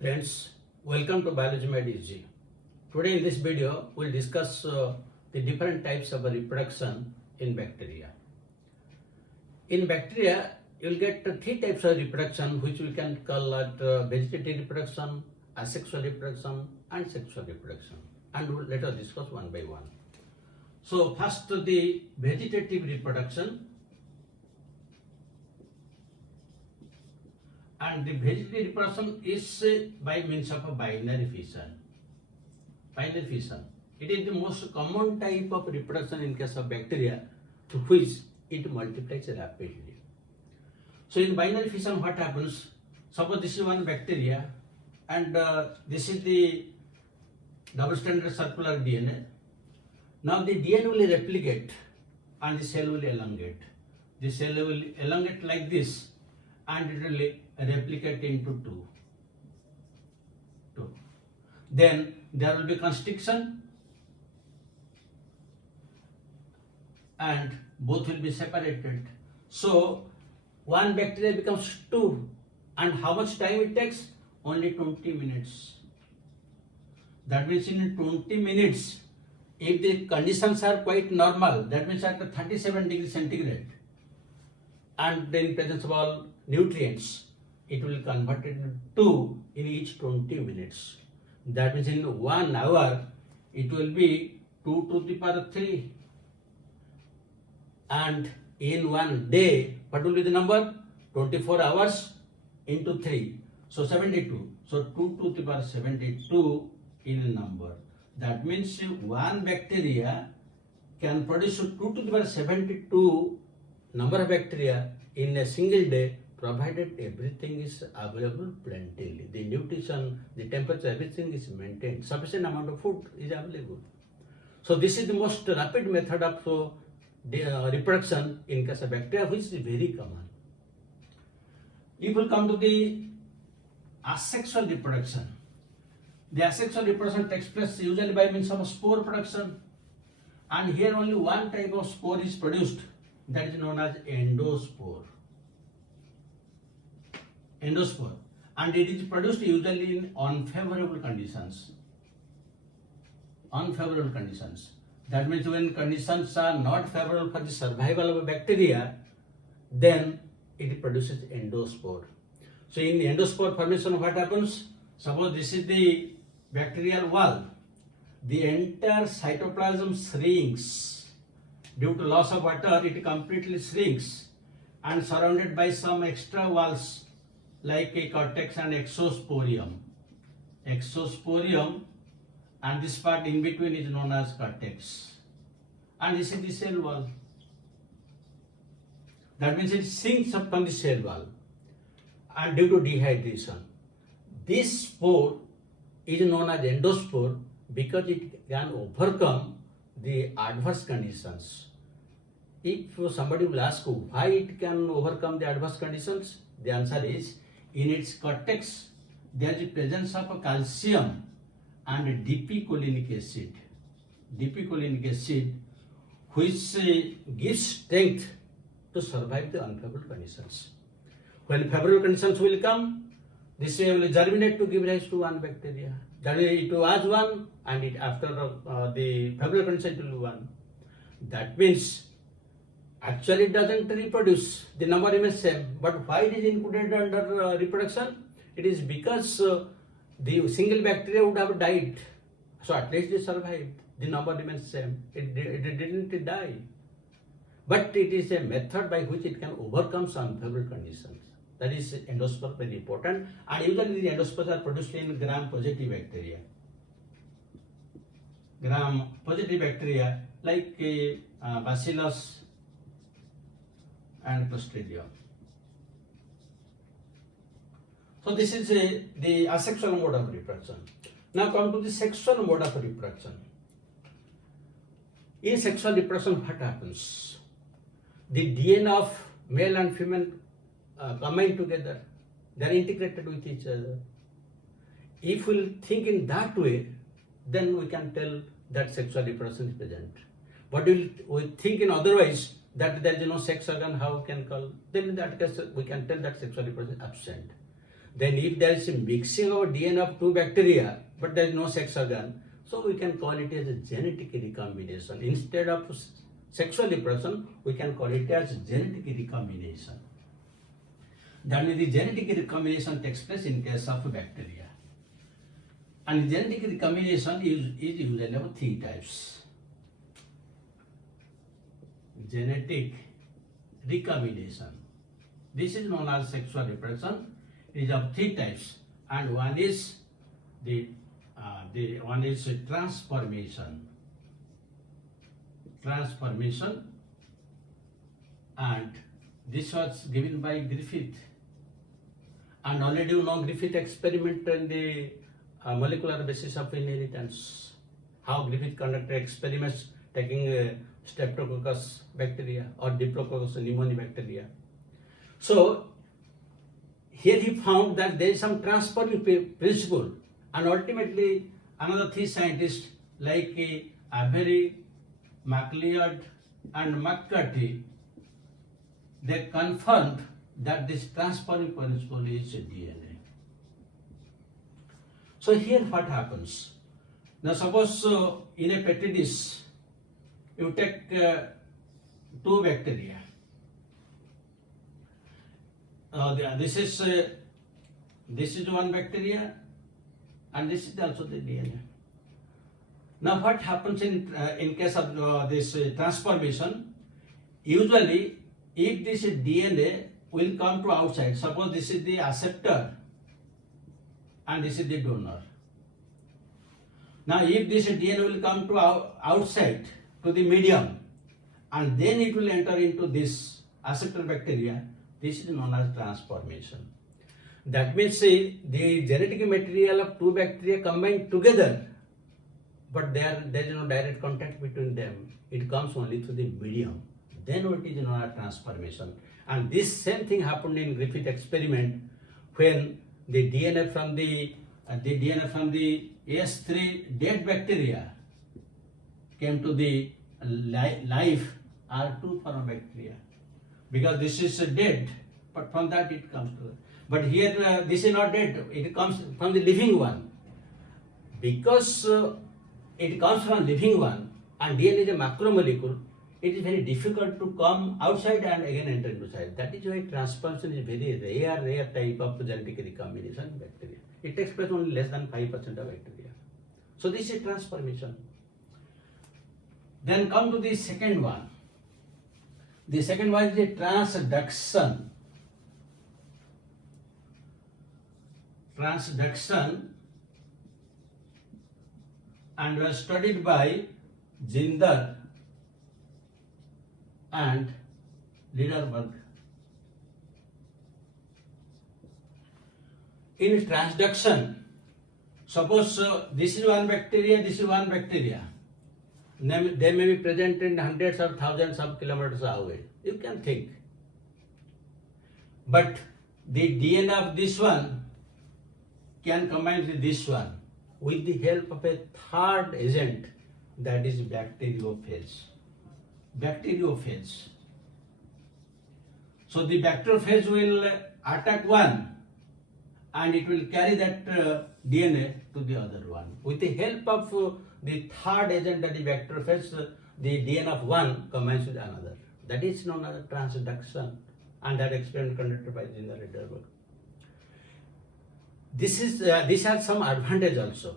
Friends, welcome to Biology Made Easy. Today in this video, we'll discuss the different types of reproduction in bacteria. In bacteria, you'll get three types of reproduction which we can call vegetative reproduction, asexual reproduction and sexual reproduction. And let us discuss one by one. So first the vegetative reproduction. And the vegetative reproduction is by means of a binary fission. Binary fission. It is the most common type of reproduction in case of bacteria, to which it multiplies rapidly. So in binary fission, what happens? Suppose this is one bacteria, and this is the double-stranded circular DNA. Now the DNA will replicate, and the cell will elongate. The cell will elongate like this, and it will replicate into two. Then there will be constriction, and both will be separated. So one bacteria becomes two, and how much time it takes? Only 20 minutes. That means in 20 minutes, if the conditions are quite normal, that means at 37 degrees centigrade, and in presence of all nutrients, it will convert it into 2 in each 20 minutes. That means in 1 hour, it will be 2 to the power 3. And in 1 day, what will be the number? 24 hours into 3. So 72. So 2 to the power 72 in a number. That means one bacteria can produce 2 to the power 72 number of bacteria in a single day, provided everything is available plentifully. The nutrition, the temperature, everything is maintained. Sufficient amount of food is available. So this is the most rapid method of reproduction in case of bacteria, which is very common. If we come to the asexual reproduction, the asexual reproduction takes place usually by means of spore production. And here only one type of spore is produced, that is known as endospore. Endospore, and it is produced usually in unfavorable conditions. Unfavorable conditions. That means when conditions are not favorable for the survival of a bacteria, then it produces endospore. So in endospore formation, what happens? Suppose this is the bacterial wall. The entire cytoplasm shrinks. Due to loss of water, it completely shrinks and surrounded by some extra walls like a cortex and exosporium. Exosporium, and this part in between is known as cortex. And this is the cell wall. That means it sinks up on the cell wall. And due to dehydration, this spore is known as endospore because it can overcome the adverse conditions. If somebody will ask why it can overcome the adverse conditions, the answer is, in its cortex, there is the presence of calcium and dipicolinic acid. Dipicolinic acid, which gives strength to survive the unfavorable conditions. When favorable conditions will come, this will germinate to give rise to one bacteria. That way it was one, and it after the favorable condition it will be one. That means actually it doesn't reproduce, the number remains same. But why it is included under reproduction? It is because the single bacteria would have died. So at least it survived. The number remains same. It didn't die. But it is a method by which it can overcome some unfavorable conditions. That is endospore, very important. And usually the endospores are produced in gram-positive bacteria. Gram-positive bacteria like Bacillus and Clostridium. So this is the asexual mode of reproduction. Now come to the sexual mode of reproduction. In sexual reproduction, what happens? The DNA of male and female combine together. They are integrated with each other. If we think in that way, then we can tell that sexual reproduction is present. But we think in otherwise, that there is no sex organ, how we can call? Then in that case, we can tell that sexual reproduction is absent. Then if there is a mixing of DNA of two bacteria, but there is no sex organ, so we can call it as a genetic recombination. Instead of sexual reproduction, we can call it as genetic recombination. That means the genetic recombination takes place in case of bacteria. And genetic recombination is usually of three types. Genetic recombination. This is known as sexual reproduction. It is of three types, and one is the one is transformation. Transformation, and this was given by Griffith. And already you know Griffith experiment and the molecular basis of inheritance. How Griffith conducted experiments taking Streptococcus bacteria or Diplococcus pneumoniae bacteria. So here he found that there is some transforming principle, and ultimately another three scientists like Avery, MacLeod and McCarthy, they confirmed that this transforming principle is DNA. So here what happens? Now suppose in a petri dish you take two bacteria. This is one bacteria, and this is also the DNA. Now what happens in case of this transformation? Usually, if this DNA will come to outside, suppose this is the acceptor and this is the donor. Now if this DNA will come to outside to the medium, and then it will enter into this acceptor bacteria, this is known as transformation. That means the genetic material of two bacteria combined together, but there is no direct contact between them. It comes only through the medium. Then what is known as transformation. And this same thing happened in Griffith experiment when the DNA from the AS3 dead bacteria came to the live R2 form bacteria. Because this is dead, but from that it comes to. But here this is not dead, it comes from the living one. Because it comes from living one, and DNA is a macromolecule, it is very difficult to come outside and again enter inside. That is why transformation is very rare type of genetic recombination in bacteria. It takes place only less than 5% of bacteria. So this is transformation. Then come to the second one. The second one is the transduction. Transduction, and was studied by Zinder and Liederberg. In transduction, suppose this is one bacteria, this is one bacteria. They may be present in hundreds or thousands of kilometers away. You can think. But the DNA of this one can combine with this one with the help of a third agent, that is bacteriophage. Bacteriophage. So the bacteriophage will attack one and it will carry that DNA to the other one. With the help of the third agent, that is bacteriophage, the DNA of one combines with another. That is known as transduction, and that experiment conducted by Zinder and Liederberg. This has some advantage also.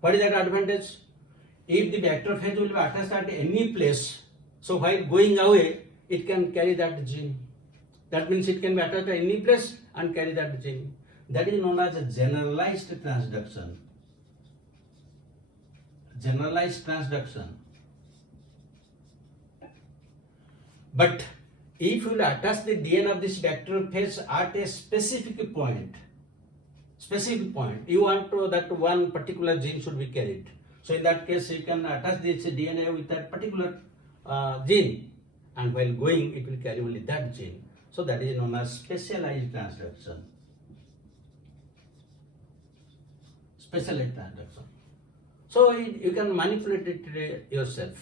What is that advantage? If the bacteriophage will be attached at any place, so while going away, it can carry that gene. That means it can be attached at any place and carry that gene. That is known as a generalized transduction. Generalized transduction. But if you will attach the DNA of this bacteriophage at a specific point, you want to, that one particular gene should be carried. So in that case, you can attach this DNA with that particular gene, and while going, it will carry only that gene. So that is known as specialized transduction. Specialized transduction. So you can manipulate it yourself.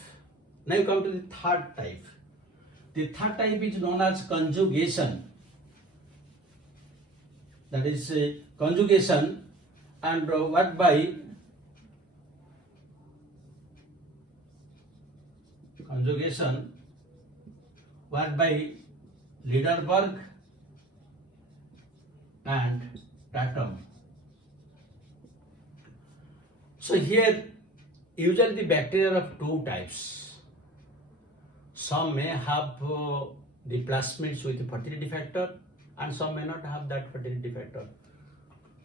Now you come to the third type. The third type is known as conjugation. that is conjugation, and what by conjugation, what by Liederberg and Tatum. So here usually the bacteria are of two types. Some may have the plasmids with fertility factor, and some may not have that fertility factor.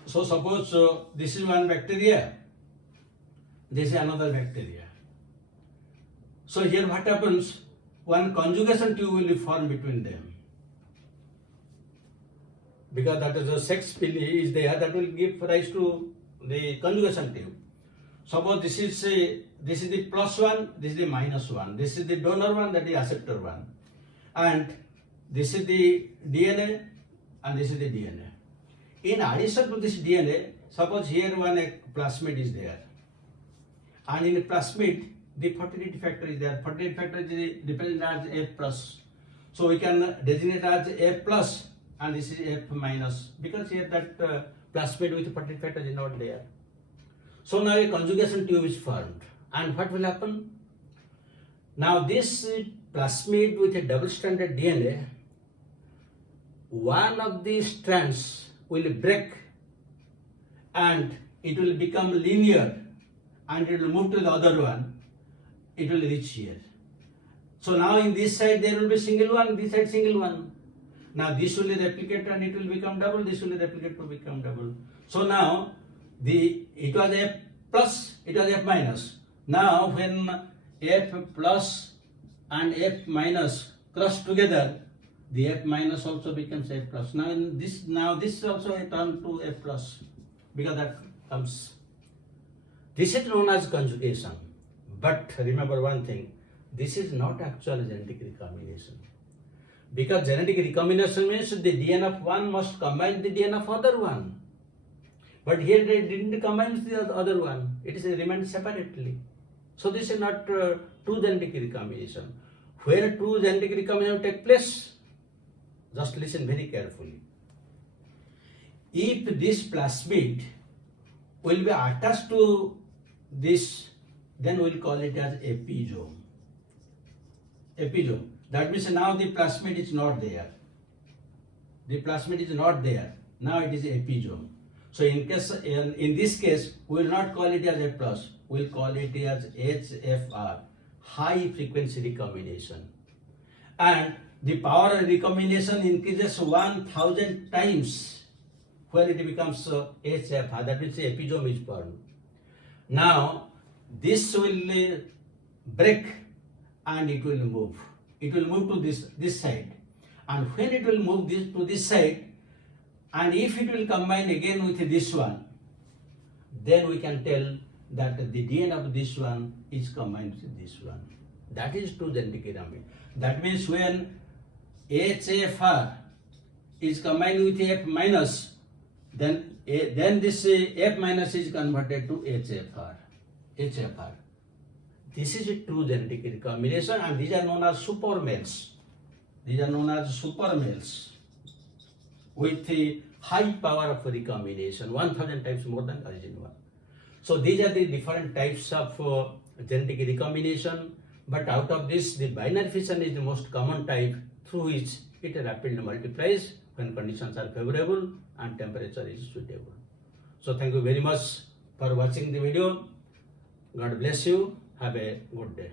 So suppose this is one bacteria, this is another bacteria. So here what happens, one conjugation tube will be formed between them. Because that is a sex pili is there, that will give rise to the conjugation tube. Suppose this is the plus one, this is the minus one, this is the donor one, that is acceptor one, and this is the DNA and this is the DNA. In addition to this DNA, suppose here one plasmid is there, and in a plasmid the fertility factor is there. Fertility factor is represented as F plus, so we can designate as F plus, and this is F minus, because here that plasmid with fertility factor is not there. So now a conjugation tube is formed, and what will happen? Now this plasmid with a double-stranded DNA, one of the strands will break and it will become linear, and it will move to the other one, it will reach here. So now in this side there will be single one, this side single one. Now this will replicate and it will become double, this will replicate to become double. So now it was F plus, it was F minus. Now when F plus and F minus cross together, the F minus also becomes F plus. Now this also turn to F plus, because that comes. This is known as conjugation. But remember one thing, this is not actual genetic recombination. Because genetic recombination means the DNA of one must combine the DNA of other one. But here they didn't combine with the other one. It is remained separately. So this is not true genetic recombination. Where true genetic recombination take place? Just listen very carefully. If this plasmid will be attached to this, then we'll call it as epigome. Epigome. That means now the plasmid is not there. The plasmid is not there. Now it is epigome. So in this case, we will not call it as F plus. We will call it as HFR, high frequency recombination. And the power of recombination increases 1000 times where it becomes HFR, that means the epigome is formed. Now this will break and it will move. It will move to this side. And when it will move to this side, and if it will combine again with this one, then we can tell that the DNA of this one is combined with this one. That is true genetic recombination. That means when HFR is combined with F minus, then this F minus is converted to HFR. HFR. This is a true genetic recombination, and these are known as supermales. These are known as supermales with the high power of recombination, 1000 times more than origin one. So these are the different types of genetic recombination, but out of this, the binary fission is the most common type through which it rapidly multiplies when conditions are favorable and temperature is suitable. So thank you very much for watching the video. God bless you. Have a good day.